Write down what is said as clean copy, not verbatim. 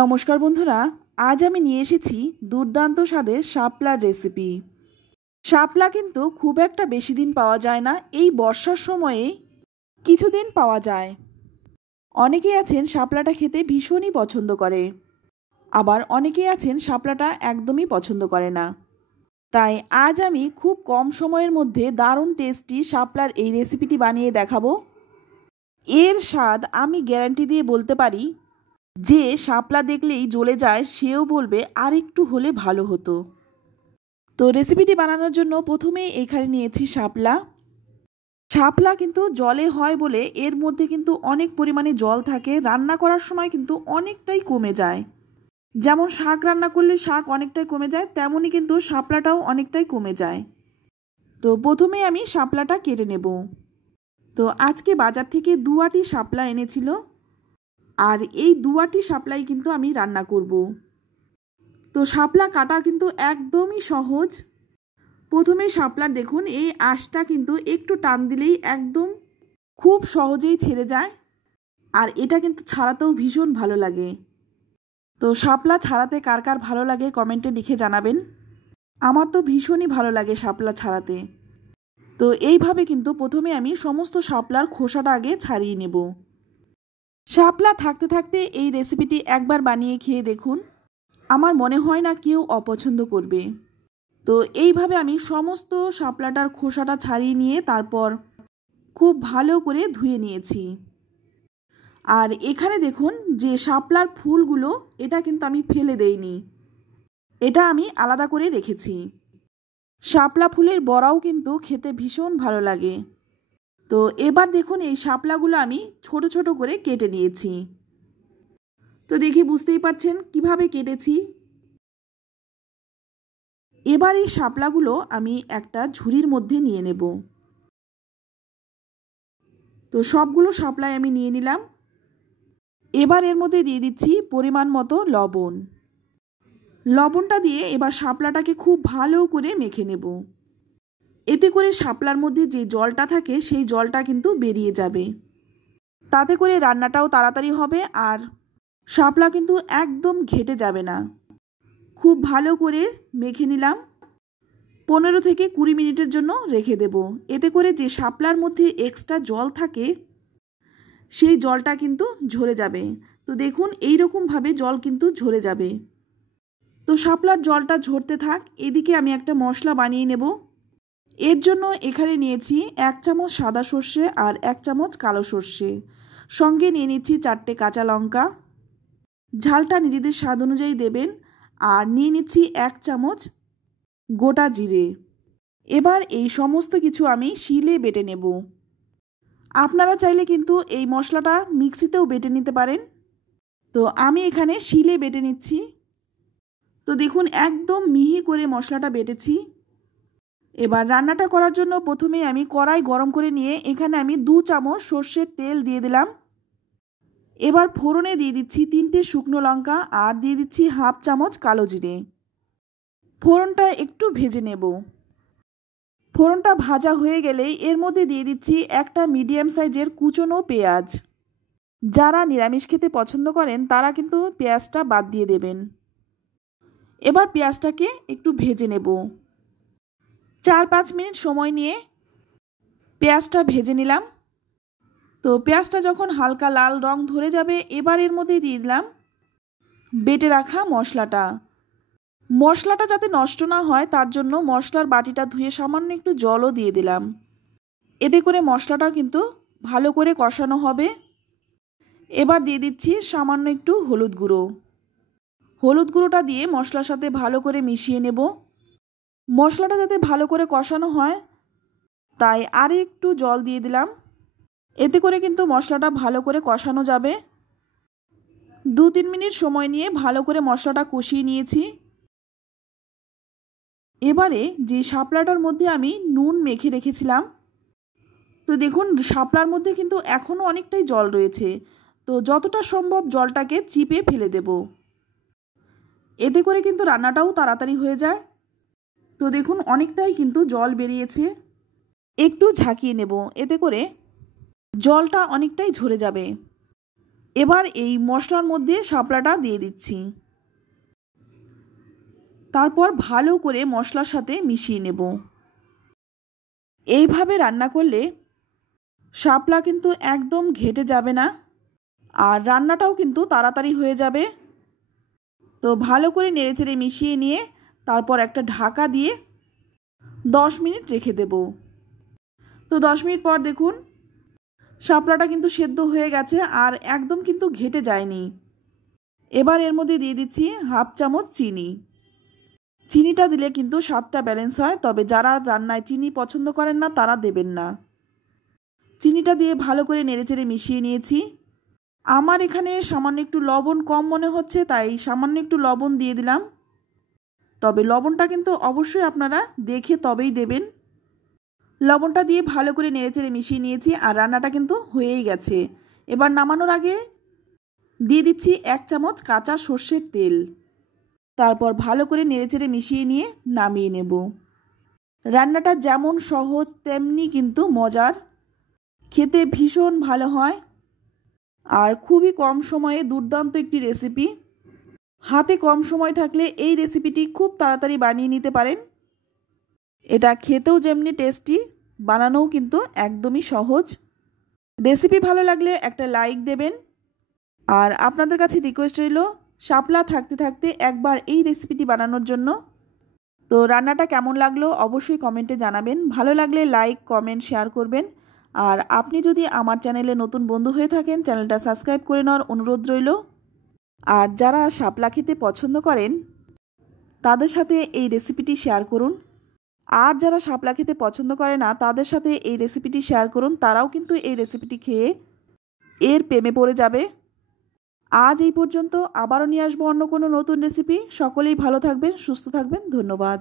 নমস্কার বন্ধুরা, আজ আমি নিয়ে এসেছি দুর্দান্ত স্বাদের শাপলার রেসিপি। শাপলা কিন্তু খুব একটা বেশি দিন পাওয়া যায় না, এই বর্ষার সময়ে কিছুদিন পাওয়া যায়। অনেকেই আছেন শাপলাটা খেতে ভীষণই পছন্দ করে, আবার অনেকেই আছেন শাপলাটা একদমই পছন্দ করে না। তাই আজ আমি খুব কম সময়ের মধ্যে দারুণ টেস্টি শাপলার এই রেসিপিটি বানিয়ে দেখাবো। এর স্বাদ আমি গ্যারান্টি দিয়ে বলতে পারি, যে শাপলা দেখলেই জ্বলে যায় সেও বলবে আর একটু হলে ভালো হতো। তো রেসিপিটি বানানোর জন্য প্রথমেই এখানে নিয়েছি শাপলা। শাপলা কিন্তু জলে হয় বলে এর মধ্যে কিন্তু অনেক পরিমাণে জল থাকে, রান্না করার সময় কিন্তু অনেকটাই কমে যায়। যেমন শাক রান্না করলে শাক অনেকটাই কমে যায়, তেমনই কিন্তু শাপলাটাও অনেকটাই কমে যায়। তো প্রথমে আমি শাপলাটা কেটে নেব। তো আজকে বাজার থেকে 2 আঁটি শাপলা এনেছিল, আর এই 2 আঁটি শাপলাই কিন্তু আমি রান্না করব। তো শাপলা কাটা কিন্তু একদমই সহজ। প্রথমে শাপলার দেখুন এই আঁশটা কিন্তু একটু টান দিলেই একদম খুব সহজেই ছেড়ে যায়, আর এটা কিন্তু ছাড়াতেও ভীষণ ভালো লাগে। তো শাপলা ছাড়াতে কার কার ভালো লাগে কমেন্টে লিখে জানাবেন। আমার তো ভীষণই ভালো লাগে শাপলা ছাড়াতে। তো এইভাবে কিন্তু প্রথমে আমি সমস্ত শাপলার খোসাটা আগে ছাড়িয়ে নেব। শাপলা থাকতে থাকতে এই রেসিপিটি একবার বানিয়ে খেয়ে দেখুন, আমার মনে হয় না কেউ অপছন্দ করবে। তো এইভাবে আমি সমস্ত শাপলাটার খোসাটা ছাড়িয়ে নিয়ে তারপর খুব ভালো করে ধুয়ে নিয়েছি। আর এখানে দেখুন যে শাপলার ফুলগুলো, এটা কিন্তু আমি ফেলে দেইনি, এটা আমি আলাদা করে রেখেছি। শাপলা ফুলের বড়াও কিন্তু খেতে ভীষণ ভালো লাগে। তো এবার দেখুন এই শাপলাগুলো আমি ছোট ছোট করে কেটে নিয়েছি। তো দেখে বুঝতেই পারছেন কিভাবে কেটেছি। এবার এই শাপলাগুলো আমি একটা ঝুড়ির মধ্যে নিয়ে নেব। তো সবগুলো শাপলাই আমি নিয়ে নিলাম। এবার এর মধ্যে দিয়ে দিচ্ছি পরিমাণ মতো লবণ। লবণটা দিয়ে এবার শাপলাটাকে খুব ভালো করে মেখে নেব। এতে করে শাপলার মধ্যে যে জলটা থাকে সেই জলটা কিন্তু বেরিয়ে যাবে। তাতে করে রান্নাটাও তাড়াতাড়ি হবে, আর শাপলা কিন্তু একদম ঘেটে যাবে না। খুব ভালো করে মেখে নিলাম। 15 থেকে 20 মিনিটের জন্য রেখে দেব। এতে করে যে শাপলার মধ্যে এক্সট্রা জল থাকে সেই জলটা কিন্তু ঝরে যাবে। তো দেখুন এই রকমভাবে জল কিন্তু ঝরে যাবে। তো শাপলার জলটা ঝরতে থাক, এদিকে আমি একটা মশলা বানিয়ে নেব। এর জন্য এখানে নিয়েছি 1 চামচ সাদা সর্ষে আর 1 চামচ কালো সর্ষে, সঙ্গে নিয়ে নিচ্ছি 4টে কাঁচা লঙ্কা। ঝালটা নিজেদের স্বাদ অনুযায়ী দেবেন। আর নিয়ে নিচ্ছি 1 চামচ গোটা জিরে। এবার এই সমস্ত কিছু আমি শিলে বেটে নেব। আপনারা চাইলে কিন্তু এই মশলাটা মিক্সিতেও বেটে নিতে পারেন। তো আমি এখানে শিলে বেটে নিচ্ছি। তো দেখুন একদম মিহি করে মশলাটা বেটেছি। এবার রান্নাটা করার জন্য প্রথমে আমি কড়াই গরম করে নিয়ে এখানে আমি 2 চামচ সর্ষের তেল দিয়ে দিলাম। এবার ফোড়নে দিয়ে দিচ্ছি 3টে শুকনো লঙ্কা আর দিয়ে দিচ্ছি 1/2 চামচ কালো জিরে। ফোড়নটা একটু ভেজে নেব। ফোড়নটা ভাজা হয়ে গেলেই এর মধ্যে দিয়ে দিচ্ছি একটা মিডিয়াম সাইজের কুচনো পেঁয়াজ। যারা নিরামিষ খেতে পছন্দ করেন তারা কিন্তু পেঁয়াজটা বাদ দিয়ে দেবেন। এবার পেঁয়াজটাকে একটু ভেজে নেব। 4-5 মিনিট সময় নিয়ে পেঁয়াজটা ভেজে নিলাম। তো পেঁয়াজটা যখন হালকা লাল রং ধরে যাবে এবার এর মধ্যে দিয়ে দিলাম বেটে রাখা মশলাটা। মশলাটা যাতে নষ্ট না হয় তার জন্য মশলার বাটিটা ধুয়ে সামান্য একটু জলও দিয়ে দিলাম। এতে করে মশলাটা কিন্তু ভালো করে কষানো হবে। এবার দিয়ে দিচ্ছি সামান্য একটু হলুদ গুঁড়ো। হলুদ গুঁড়োটা দিয়ে মশলার সাথে ভালো করে মিশিয়ে নেব। মশলাটা যাতে ভালো করে কষানো হয় তাই আর একটু জল দিয়ে দিলাম। এতে করে কিন্তু মশলাটা ভালো করে কষানো যাবে। 2-3 মিনিট সময় নিয়ে ভালো করে মশলাটা কষিয়ে নিয়েছি। এবারে যে শাপলাটার মধ্যে আমি নুন মেখে রেখেছিলাম, তো দেখুন শাপলার মধ্যে কিন্তু এখনও অনেকটাই জল রয়েছে। তো যতটা সম্ভব জলটাকে চিপে ফেলে দেব। এতে করে কিন্তু রান্নাটাও তাড়াতাড়ি হয়ে যায়। তো দেখুন অনেকটাই কিন্তু জল বেরিয়েছে। একটু ঝাঁকিয়ে নেব, এতে করে জলটা অনেকটাই ঝরে যাবে। এবার এই মশলার মধ্যে শাপলাটা দিয়ে দিচ্ছি। তারপর ভালো করে মশলার সাথে মিশিয়ে নেব। এইভাবে রান্না করলে শাপলা কিন্তু একদম ঘেটে যাবে না, আর রান্নাটাও কিন্তু তাড়াতাড়ি হয়ে যাবে। তো ভালো করে নেড়েচেড়ে মিশিয়ে নিয়ে তারপর একটা ঢাকা দিয়ে 10 মিনিট রেখে দেব। তো 10 মিনিট পর দেখুন শাপলাটা কিন্তু সেদ্ধ হয়ে গেছে আর একদম কিন্তু ঘেটে যায়নি। এবার এর মধ্যে দিয়ে দিচ্ছি হাফ চামচ চিনি। চিনিটা দিলে কিন্তু স্বাদটা ব্যালেন্স হয়, তবে যারা রান্নায় চিনি পছন্দ করেন না তারা দেবেন না। চিনিটা দিয়ে ভালো করে নেড়েচেড়ে মিশিয়ে নিয়েছি। আমার এখানে সামান্য একটু লবণ কম মনে হচ্ছে, তাই সামান্য একটু লবণ দিয়ে দিলাম। তবে লবণটা কিন্তু অবশ্যই আপনারা দেখে তবেই দেবেন। লবণটা দিয়ে ভালো করে নেড়েচেড়ে মিশিয়ে নিয়েছি আর রান্নাটা কিন্তু হয়েই গেছে। এবার নামানোর আগে দিয়ে দিচ্ছি 1 চামচ কাঁচা সর্ষের তেল। তারপর ভালো করে নেড়েচেড়ে মিশিয়ে নিয়ে নামিয়ে নেব। রান্নাটা যেমন সহজ তেমনি কিন্তু মজার, খেতে ভীষণ ভালো হয় আর খুবই কম সময়ে দুর্দান্ত একটি রেসিপি। হাতে কম সময় থাকলে এই রেসিপিটি খুব তাড়াতাড়ি বানিয়ে নিতে পারেন। এটা খেতেও যেমনি টেস্টি, বানানোও কিন্তু একদমই সহজ। রেসিপি ভালো লাগলে একটা লাইক দেবেন। আর আপনাদের কাছে রিকোয়েস্ট রইল শাপলা থাকতে থাকতে একবার এই রেসিপিটি বানানোর জন্য। তো রান্নাটা কেমন লাগলো অবশ্যই কমেন্টে জানাবেন। ভালো লাগলে লাইক, কমেন্ট, শেয়ার করবেন। আর আপনি যদি আমার চ্যানেলে নতুন বন্ধু হয়ে থাকেন চ্যানেলটা সাবস্ক্রাইব করে নেওয়ার অনুরোধ রইল। আর যারা শাপলা খেতে পছন্দ করেন তাদের সাথে এই রেসিপিটি শেয়ার করুন। আর যারা শাপলা খেতে পছন্দ করে না তাদের সাথে এই রেসিপিটি শেয়ার করুন, তারাও কিন্তু এই রেসিপিটি খেয়ে এর প্রেমে পড়ে যাবে। আজ এই পর্যন্ত, আবারও নিয়ে আসবো অন্য কোনো নতুন রেসিপি। সকলেই ভালো থাকবেন, সুস্থ থাকবেন। ধন্যবাদ।